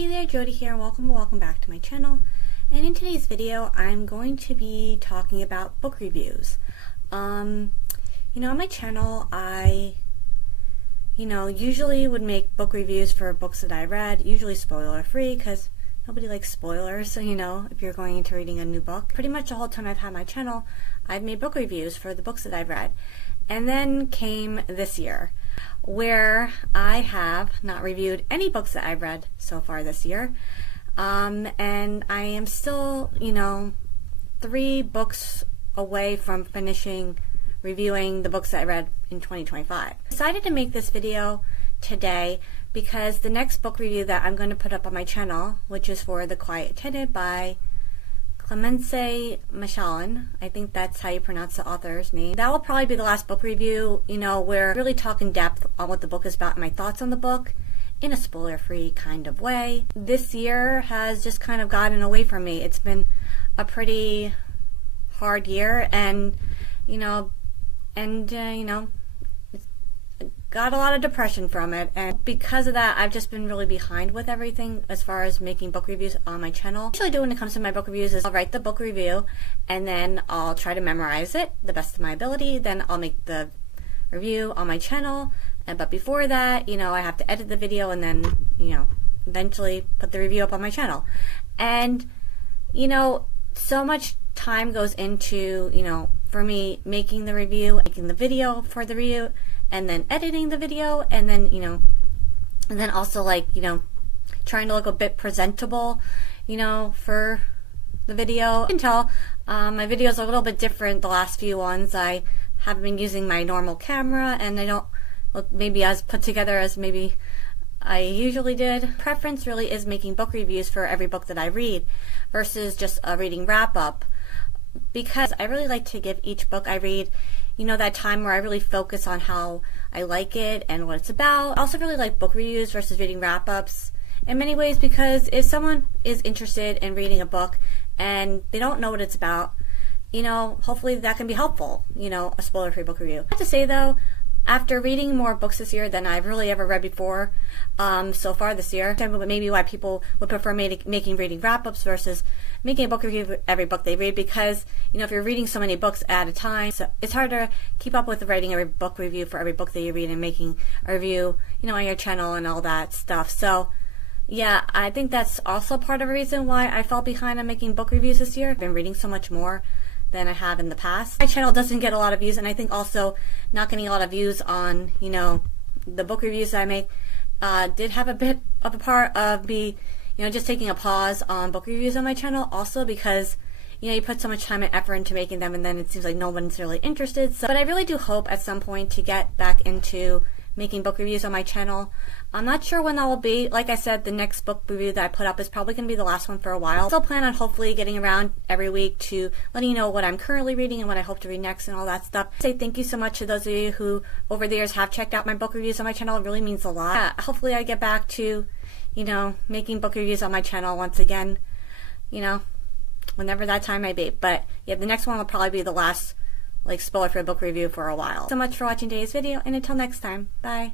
Hey there, Jody here, and welcome back to my channel. And in today's video, I'm going to be talking about book reviews. On my channel, I usually would make book reviews for books that I read, usually spoiler-free, because nobody likes spoilers, so if you're going into reading a new book. Pretty much the whole time I've had my channel, I've made book reviews for the books that I've read. And then came this year, where I have not reviewed any books that I've read so far this year. And I am still, 3 books away from finishing reviewing the books that I read in 2025. I decided to make this video today because the next book review that I'm going to put up on my channel, which is for The Quiet Tenant by Clemence Machallan. I think that's how you pronounce the author's name. That will probably be the last book review, where I really talk in depth on what the book is about and my thoughts on the book in a spoiler-free kind of way. This year has just kind of gotten away from me. It's been a pretty hard year, and got a lot of depression from it, and because of that I've just been really behind with everything as far as making book reviews on my channel. What I usually do when it comes to my book reviews is I'll write the book review and then I'll try to memorize it the best of my ability, then I'll make the review on my channel, but before that I have to edit the video and then eventually put the review up on my channel. And so much time goes into for me making the review, making the video for the review, and then editing the video, and then and then also trying to look a bit presentable for the video. You can tell my videos are a little bit different the last few ones. I haven't been using my normal camera, and I don't look maybe as put together as maybe I usually did. Preference really is making book reviews for every book that I read versus just a reading wrap-up, because I really like to give each book I read that time where I really focus on how I like it and what it's about. I also really like book reviews versus reading wrap-ups in many ways, because if someone is interested in reading a book and they don't know what it's about, hopefully that can be helpful, a spoiler-free book review. I have to say though, after reading more books this year than I've really ever read before so far this year, maybe why people would prefer making reading wrap-ups versus making a book review for every book they read, because if you're reading so many books at a time, so it's hard to keep up with writing a book review for every book that you read and making a review on your channel and all that stuff. So yeah, I think that's also part of the reason why I fell behind on making book reviews this year. I've been reading so much more than I have in the past. My channel doesn't get a lot of views, and I think also not getting a lot of views on the book reviews that I make did have a bit of a part of me just taking a pause on book reviews on my channel, also because you put so much time and effort into making them, and then it seems like no one's really interested. So, but I really do hope at some point to get back into making book reviews on my channel. I'm not sure when that will be. Like I said, the next book review that I put up is probably going to be the last one for a while. I still plan on hopefully getting around every week to letting you know what I'm currently reading and what I hope to read next and all that stuff. I say thank you so much to those of you who over the years have checked out my book reviews on my channel. It really means a lot. Yeah, hopefully I get back to making book reviews on my channel once again, whenever that time may be. But yeah, the next one will probably be the last spoiler-free book review for a while. So much for watching today's video, and until next time, bye.